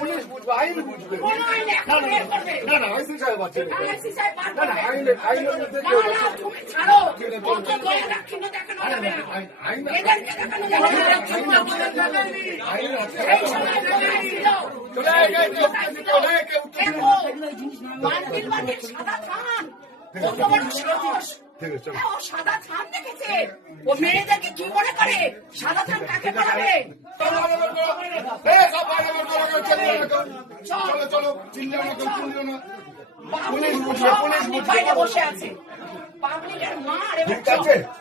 Police বুঝবে, আইন বুঝবে। না না আইসি সাহেব আছে, না না আইনের মধ্যে কেউ সাদা থান দেখেছে, ও মেয়েদেরকে কি মনে করে? সাদা থান কাকে পড়াবে? চলো চলো, চিল্লো না কেউ, চিল্লো না। বাইরে বসে আছে, পাবলিকের মার এবং